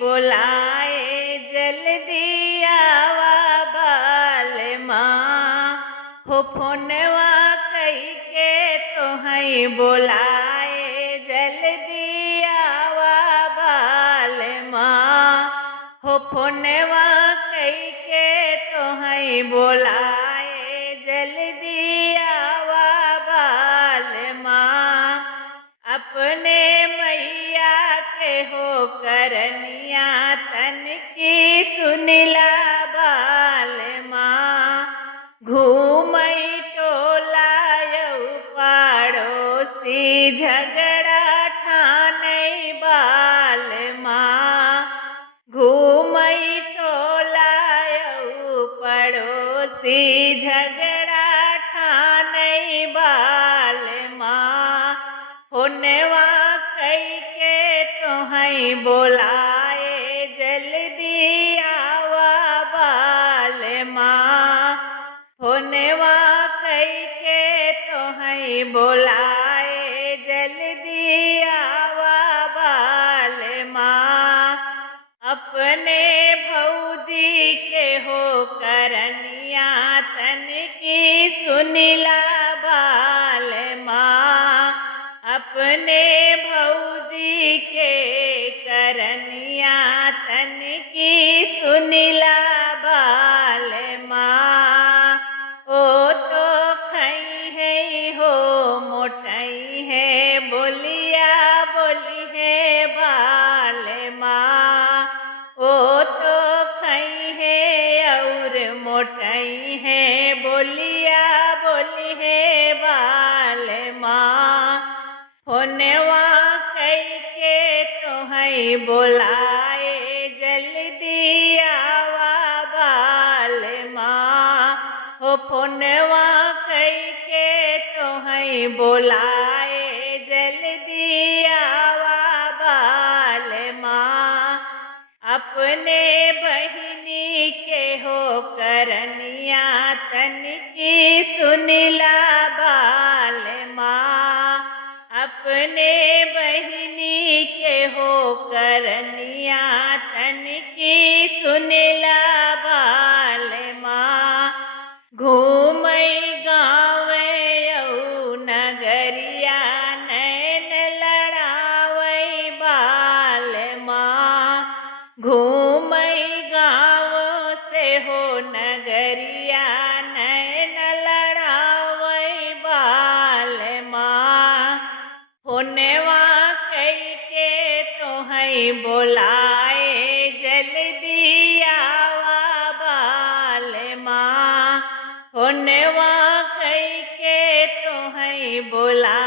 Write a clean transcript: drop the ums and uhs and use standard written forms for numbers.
बोलाए जल्दी आवा बालमा हो फोनवा कई के तोहई बोलाए जल्दी आवा बालमा हो फोनवा कई के तोहई बोलाए जल्दी आवा बालमा अपने मैया के हो करनिया तन की सुनिला बालमा घूमई टोला यऊ पाड़ोसी झगड़ा ठानई बालमा घूमई टोला यऊ पड़ोसी झगड़ा ठानई बालमा होनवा कई के तोहई बोलाए जल्दी आवा बालमा होनवा कई के तोहई बोलाए जल्दी आवा बालमा अपने भौजी के हो करनिया तन की सुनिला बालमा अपने भौजी के करनिया तन की सुनिला बालमा ओ तो खई है हो मोटई है बोलिया बोली है बालमा ओ तो खई है और मोटई है बोलिया बोली है बालमा होनवा कई के तोहई बोलाए जल्दी आवा बालमा हो फोनवा कई के तोहई बोलाए जल्दी आवा बालमा अपने बहिनी के हो करनिया तन की सुनिला बालमा अपने बहिनी के हो करनिया तन की सुनिला बालमा घूमई गाँव यऊ नगरिया नैन लड़ावई बालमा घूमई गाँव से हो नगरिया नैन लड़ावई बालमा होनवा कई के तोहई बोलाए जल्दी आवा बालमा होनवा कई के तोहई बोला